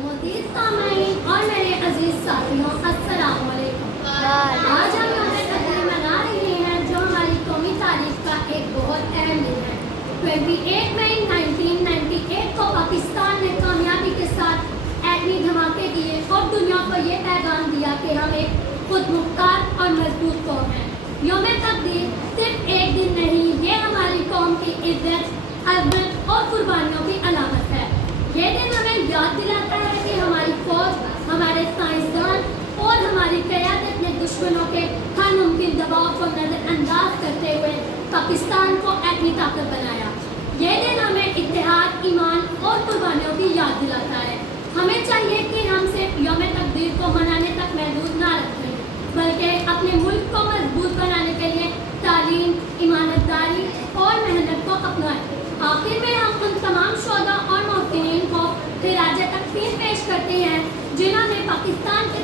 मोदीज सामाईन और मेरे अजीज साथियों, अस्सलाम वालेकुम। आज हम यौम तकदीर मना रहे हैं, जो हमारी कौमी तारीख का एक बहुत अहम दिन है। 28 मई 1998 को पाकिस्तान ने कामयाबी के साथ एटमी धमाके किए और दुनिया को ये पैगाम दिया कि हम एक खुद मुख्तार और मजबूत कौम है। यौम तकदीर सिर्फ एक दिन नहीं, ये हमारी कौम की इज्जत, अज़मत और कुर्बानियों की अलामत है। ये दिन हमें याद दिलाता है कि हमारी फौज, हमारे साइंसदान और हमारी क़यादत ने दुश्मनों के हर मुमकिन दबाव को नज़रअंदाज करते हुए पाकिस्तान को एटमी ताकत बनाया। ये दिन हमें इत्तेहाद, ईमान और कुर्बानियों की याद दिलाता है। हमें चाहिए कि हम सिर्फ यौम तकदीर को मनाने तक महदूद ना रखें, बल्कि अपने मुल्क को मजबूत बनाने के लिए तालीम, ईमानदारी और मेहनत को अपनाएं। आखिर में हम उन तमाम शोधा और मोहसिनीन को खिराज तकसीम पेश करते हैं जिन्होंने पाकिस्तान के